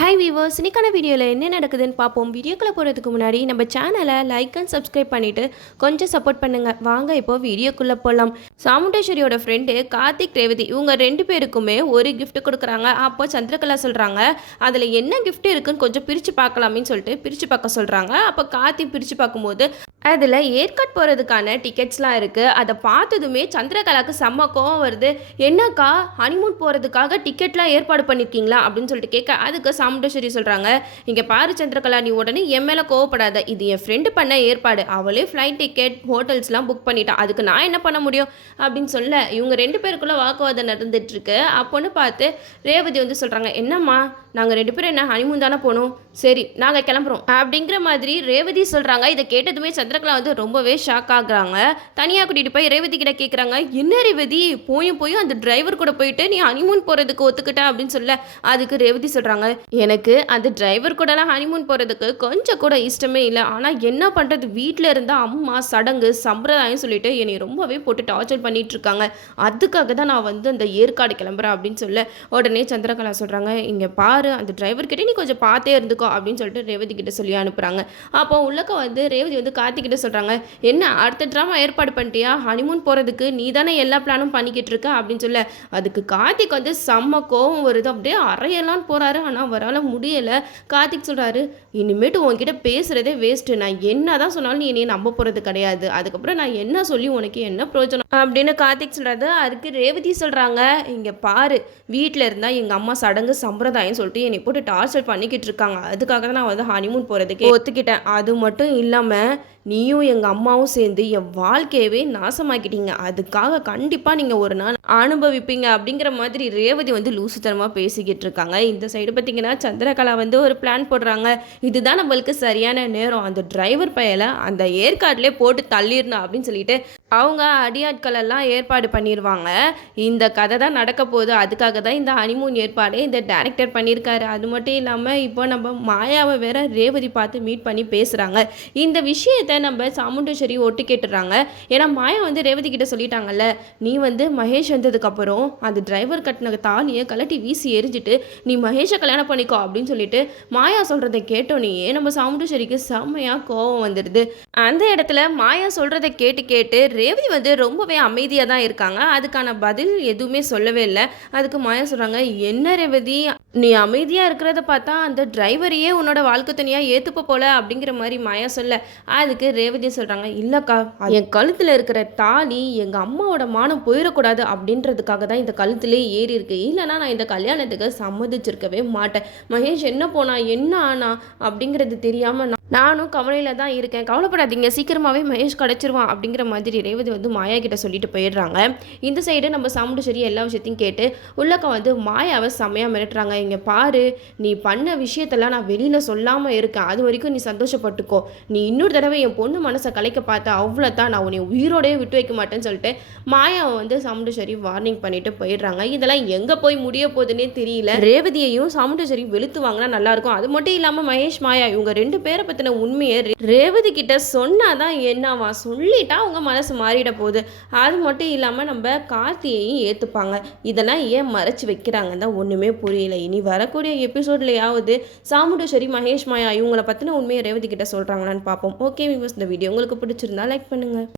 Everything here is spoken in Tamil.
ஹாய் வீவர்ஸ் இன்னைக்கான வீடியோவில் என்ன நடக்குதுன்னு பார்ப்போம். வீடியோக்குள்ளே போகிறதுக்கு முன்னாடி நம்ம சேனலை லைக் அண்ட் சப்ஸ்கிரைப் பண்ணிவிட்டு கொஞ்சம் சப்போர்ட் பண்ணுங்கள் வாங்க இப்போ வீடியோக்குள்ளே போகலாம் சாமுண்டேஸ்வரியோட ஃப்ரெண்டு கார்த்திக் ரேவதி இவங்க ரெண்டு பேருக்குமே ஒரு கிஃப்ட் கொடுக்குறாங்க. அப்போ சந்திரகலா சொல்கிறாங்க அதில் என்ன கிஃப்ட் இருக்குன்னு கொஞ்சம் பிரித்து பார்க்கலாமேன்னு சொல்லிட்டு பிரித்து பார்க்க சொல்கிறாங்க அப்போ கார்த்திக் பிரித்து பார்க்கும்போது அதில் ஏற்காட் போகிறதுக்கான டிக்கெட்ஸ்லாம் இருக்குது அதை பார்த்ததுமே சந்திரகலாக்கு செம்ம கோவம் வருது. என்னக்கா ஹனிமூன் போகிறதுக்காக டிக்கெட்லாம் ஏற்பாடு பண்ணியிருக்கீங்களா அப்படின்னு சொல்லிட்டு கேட்க அதுக்கு சாமுண்டேஸ்வரி சொல்கிறாங்க இங்கே பாரு சந்திரகலா நீ உடனே என் மேலே கோவப்படாத. இது என் ஃப்ரெண்டு பண்ண ஏற்பாடு. அவளே ஃப்ளைட் டிக்கெட் ஹோட்டல்ஸ்லாம் புக் பண்ணிட்டா. அதுக்கு நான் என்ன பண்ண முடியும்? அப்படின்னு சொல்ல இவங்க ரெண்டு பேருக்குள்ளே வாக்குவாதம் நடந்துட்டுருக்கு. அப்போன்னு பார்த்து ரேவதி வந்து சொல்கிறாங்க என்னம்மா நாங்கள் ரெண்டு பேரும் என்ன ஹனிமூன் தானே போகணும் சரி நாங்கள் கிளம்புறோம். அப்படிங்கிற மாதிரி ரேவதி சொல்கிறாங்க இதை கேட்டதுமே சந்திரகலா வந்து ரொம்பவே ஷாக் ஆகுறாங்க. தனியாக கூட்டிகிட்டு போய் ரேவதி கிட்ட கேட்குறாங்க என்ன ரேவதி? போயும் போயும் அந்த டிரைவர் கூட போயிட்டு நீ ஹனிமூன் போகிறதுக்கு ஒத்துக்கிட்ட? அப்படின்னு சொல்ல அதுக்கு ரேவதி சொல்கிறாங்க எனக்கு அந்த டிரைவர் கூடலாம் ஹனிமூன் போகிறதுக்கு கொஞ்சம் கூட இஷ்டமே இல்லை. ஆனால் என்ன பண்ணுறது வீட்டில் இருந்தால் அம்மா சடங்கு சம்பிரதாயம் சொல்லிட்டு என்னை ரொம்பவே போட்டு டார்ச்சர் பண்ணிகிட்ருக்காங்க அதுக்காக தான் நான் வந்து அந்த ஏற்காடு கிளம்புறேன் அப்படின்னு சொல்ல. உடனே சந்திரகலா சொல்கிறாங்க இங்கே பாரு அந்த டிரைவர்கிட்ட நீ கொஞ்சம் பார்த்தே இருந்துக்கோ அப்படின்னு சொல்லிட்டு ரேவதி கிட்ட சொல்லி அனுப்புகிறாங்க அப்போ உள்ளக்க வந்து ரேவதி வந்து கார்த்திக்கிட்ட சொல்கிறாங்க என்ன அடுத்த ட்ராமா ஏற்பாடு பண்ணிட்டியா? ஹனிமூன் போகிறதுக்கு நீ தானே எல்லா பிளானும் பண்ணிக்கிட்டு இருக்க அப்படின்னு சொல்ல. அதுக்கு கார்த்திக் வந்து செம்ம கோவம் வருது. அப்படியே அறையெல்லாம் போகிறாரு ஆனால் அவரால் முடியலை. கார்த்திக் சொல்கிறாரு இனிமேட்டு உன்கிட்ட பேசுகிறதே வேஸ்ட்டு நான் என்ன தான் சொன்னாலும் நீ என்னைய நம்ப போகிறது கிடையாது. அதுக்கப்புறம் நான் என்ன சொல்லி உனக்கு என்ன பிரயோஜனம்? அப்படின்னு கார்த்திக் சொல்கிறது அதுக்கு ரேவதி சொல்கிறாங்க இங்கே பாரு வீட்டில் இருந்தால் எங்கள் அம்மா சடங்கு சம்பிரதாயம் சொல்லிட்டு என்னை போட்டு டார்ச்சர் பண்ணிக்கிட்டு இருக்காங்க. அதுக்காக தான் நான் வந்து ஹனிமூன் போகிறதுக்கு ஒத்துக்கிட்டேன். அது மட்டும் இல்லாமல் நீயும் எங்கள் அம்மாவும் சேர்ந்து என் வாழ்க்கையவே நாசமாக்கிட்டீங்க. அதுக்காக கண்டிப்பாக நீங்கள் ஒரு நாள் அனுபவிப்பீங்க. அப்படிங்கிற மாதிரி ரேவதி வந்து லூசுத்தனமாக பேசிக்கிட்டு இருக்காங்க. இந்த சைடு பார்த்தீங்கன்னா சந்திரகலா வந்து ஒரு பிளான் போடுறாங்க. இதுதான் நம்மளுக்கு சரியான நேரம். அந்த டிரைவர் பையலை அந்த ஏற்காட்டிலே போட்டு தள்ளிடணும் அப்படின்னு சொல்லிட்டு அவங்க அடியாட்கள் எல்லாம் ஏற்பாடு பண்ணிடுவாங்க இந்த கதை தான் நடக்க போகுது. அதுக்காக தான் இந்த ஹனிமூன் ஏற்பாடே இந்த டேரக்டர் பண்ணியிருக்காரு அது மட்டும் இல்லாமல் இப்போ நம்ம மாயாவை வேற ரேவதி பார்த்து மீட் பண்ணி பேசுகிறாங்க இந்த விஷயத்த நம்ம சாமுண்டேஸ்வரி ஒட்டு கேட்டுடுறாங்க ஏன்னா மாயா வந்து ரேவதி கிட்ட சொல்லிட்டாங்கல்ல நீ வந்து மகேஷ் வந்ததுக்கப்புறம் அந்த டிரைவர் கட்டின தாலியை கலட்டி வீசி எரிஞ்சிட்டு நீ மகேஷை கல்யாணம் பண்ணிக்கோ அப்படின்னு சொல்லிட்டு மாயா சொல்கிறத கேட்டோன்னே நம்ம சாமுண்டேஸ்வரிக்கு செம்மையாக கோவம் வந்துடுது அந்த இடத்துல மாயா சொல்கிறத கேட்டு கேட்டு ரேவதி வந்து ரொம்பவே அமைதியாக தான் இருக்காங்க. அதுக்கான பதில் எதுவுமே சொல்லவே இல்லை. அதுக்கு மாயா சொல்கிறாங்க என்ன ரேவதி நீ அமைதியாக இருக்கிறத பார்த்தா அந்த டிரைவரையே உன்னோட வாழ்க்கை தனியாக ஏற்றுப்ப போல அப்படிங்கிற மாதிரி மாயா சொல்ல. அதுக்கு ரேவதி சொல்கிறாங்க இல்லைக்கா என் கழுத்தில் இருக்கிற தாலி எங்கள் அம்மாவோட மானம் போயிடக்கூடாது அப்படின்றதுக்காக தான் இந்த கழுத்துலேயே ஏறி இருக்கு. இல்லைனா நான் இந்த கல்யாணத்துக்கு சம்மதிச்சிருக்கவே மாட்டேன். மகேஷ் என்ன போனா என்ன ஆனா அப்படிங்கிறது தெரியாமல் நானும் கவலையில் தான் இருக்கேன். கவலைப்படாதீங்க. சீக்கிரமாகவே மகேஷ் கிடச்சிருவான் அப்படிங்கிற மாதிரி ரேவதி வந்து மாயா கிட்ட சொல்லிட்டு போயிடுறாங்க. இந்த சைடு நம்ம சாமுண்டேஸ்வரி எல்லா விஷயத்தையும் கேட்டு உள்ளக்க வந்து மாயாவை செம்மையாக மிரட்டுறாங்க. இங்கே பாரு நீ பண்ண விஷயத்தெல்லாம் நான் வெளியில் சொல்லாமல் இருக்கேன். அது வரைக்கும் நீ சந்தோஷப்பட்டுக்கோ. நீ இன்னொரு தடவை என் பொண்ணு மனசை கலைக்க பார்த்தா அவ்வளோ தான் நான் உன்னை உயிரோடய விட்டு வைக்க மாட்டேன்னு சொல்லிட்டு மாயாவை வந்து சாமுண்டேஸ்வரி வார்னிங் பண்ணிட்டு போயிடுறாங்க. இதெல்லாம் எங்கே போய் முடிய போகுதுன்னே தெரியல. ரேவதியையும் சாமுண்டேஸ்வரி வெளுத்து வாங்கினா நல்லாயிருக்கும் அது மட்டும் இல்லாமல் மகேஷ் மாயா இவங்க ரெண்டு பேரை பற்றின உண்மையை ரேவதி கிட்ட சொன்னாதான் என்னவா? சொல்லிட்டா அவங்க மனசு மாறிட போகுது. அது மட்டும் இல்லாமல் நம்ம கார்த்தியையும் ஏற்றுப்பாங்க இதெல்லாம் ஏன் மறைச்சி வைக்கிறாங்கன்னு தான் ஒன்றுமே புரியல. இனி வரக்கூடிய எபிசோட்லையாவது சாமுண்டேஸ்வரி மகேஷ் மாயா இவங்கள பற்றின உண்மையை ரேவதி கிட்ட சொல்கிறாங்களான்னு பார்ப்போம். ஓகே விவஸ் இந்த வீடியோ உங்களுக்கு பிடிச்சிருந்தா லைக் பண்ணுங்கள்